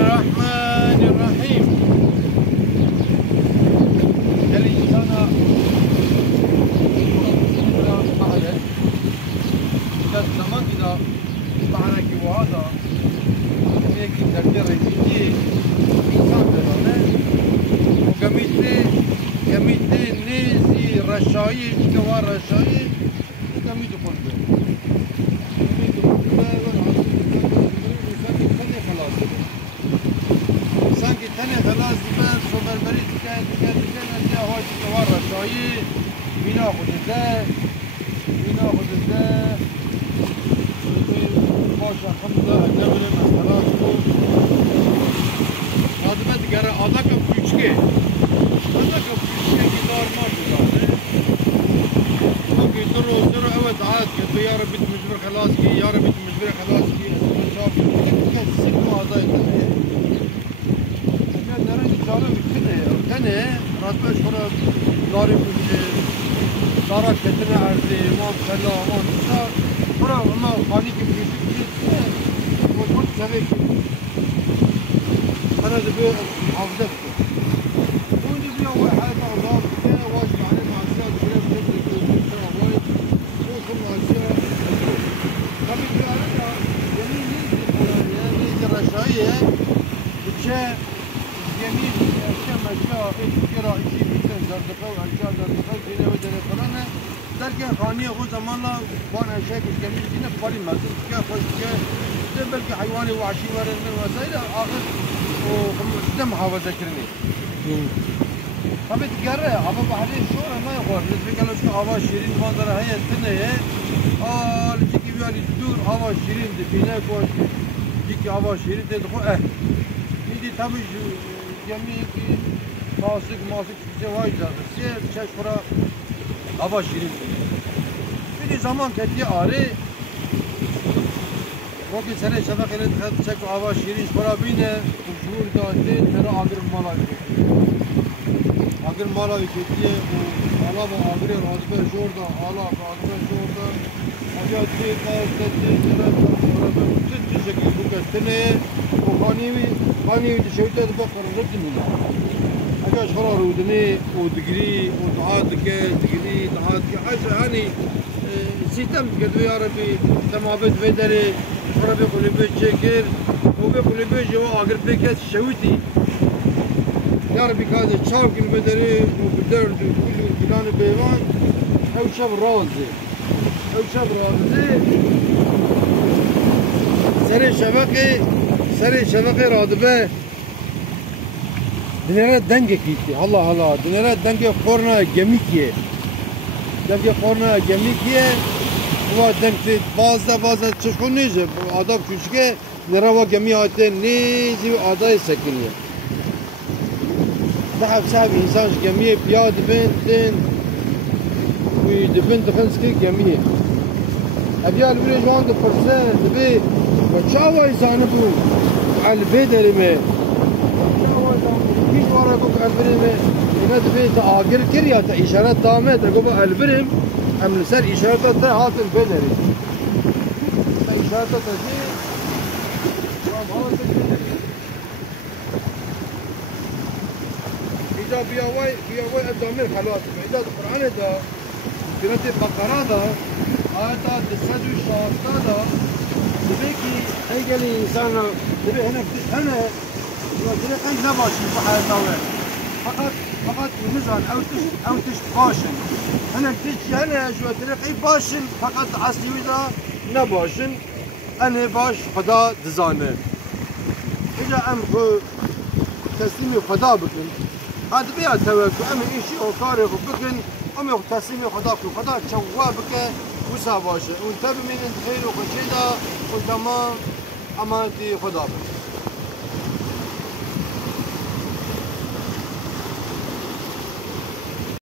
الرحمن الرحيم. الإنسان إذا زمان إذا معنا كوهذا يمكن تغيير الجدي إنسان بدانه وجميت نزي رشاي كوار رشاي جميت قلبه sanki tane خلاص ben sobermeri diken ne hoş var rşayı bina xudude başa hamda demir mesela bu adına digere adak küçke gidar mardı sanki duru evet عاد قلت يا رب مجبر خلاص ki ya رب مجبر خلاص ki شاف سكوا هذا تنه راتبش خورا داري دارا كتنه عرضي مان خلا مان صار خورا ما خاني كي بيجي وكل سبب انا دبي حافظك ودي بيا واحد الله كده واجب عليه مع السلامه كده بيجي وايد وكل اشياء قبل كده جميل يعني الرشايه بتشا جميل كما جاء في قراءة مثل زردقة وأشجار زردقة وكذا ودري فلانة درجة خانية خو زماننا وانا شايف جميل كنا باري مازن كا خوش كا بلكي حيواني وحشي ورن وسائل آخر وقدم محافظة كرني. خبيت جرة أبا بحري شورى ما يغور نسبة كانوا شو أبا شيرين ما درا هي التنة لتيجي بيالي تدور أبا شيرين دفينا كوش تيجي أبا شيرين تدخل يدي تبي جميع ماسك bize vayda. Size çeşmura hava şirin. Bir zaman kediye ağrı. O ki sene şabak ile çek hava şirin para bine. Kuşur da de tera agır mala. Agır mala kediye o ala bu agır razbe jorda ala razbe jorda. Acayip kastette tera razbe bütün şekil bu kastene o خاني دشويته تبقر ردني اجاش قرار ودني ودقري ودعاتك دقري دعاتك حاجه هاني سيتم قد يا ربي تما بد بدري ربي يقول لي شكر وبيقول لي جو اقر بك شويتي يا ربي كذا تشاوك بدري وبدرد كل فلان بيوان او شاب رازي سري شبكة رادبة دنيا دنجة كيتي الله دنيا دنجة قرنا جميكية هو دنجة bazı çıkıyor neyse adam küçüke nerava gemiyate neyse adayı sakiniye daha sahibi insan gemiye piyade bindin ve dibin dıkınski gemiye أبيال بريج واند فرسان دبي وتشاوى يزانبو على البدرمة تشاوى كيف ورا كوك البرمة هنا دبي تأجر كريا تإشارات دامت أقوى البرم أم لسر إشارات هات البدري إشارات تجي إذا بياوي الدامر خلاص إذا القرآن ده كانت البقرة ده هذا السد والشاطئ ده تبيكي أي إنسان تبي هنا وتبي أي نباش في حياته فقط نزل أو تش باشن هنا شو تبي أي باشن فقط أصلي وده نباشن أنا باش خدا دزانه إذا خو تسليمي خدا بكن هذا بيا توكل أم إشي أو كاره بكن أم تسليمي خدا جواب بكن وسا باشه وانت بمين انت خير وخشيدا وتمام امانتي خدا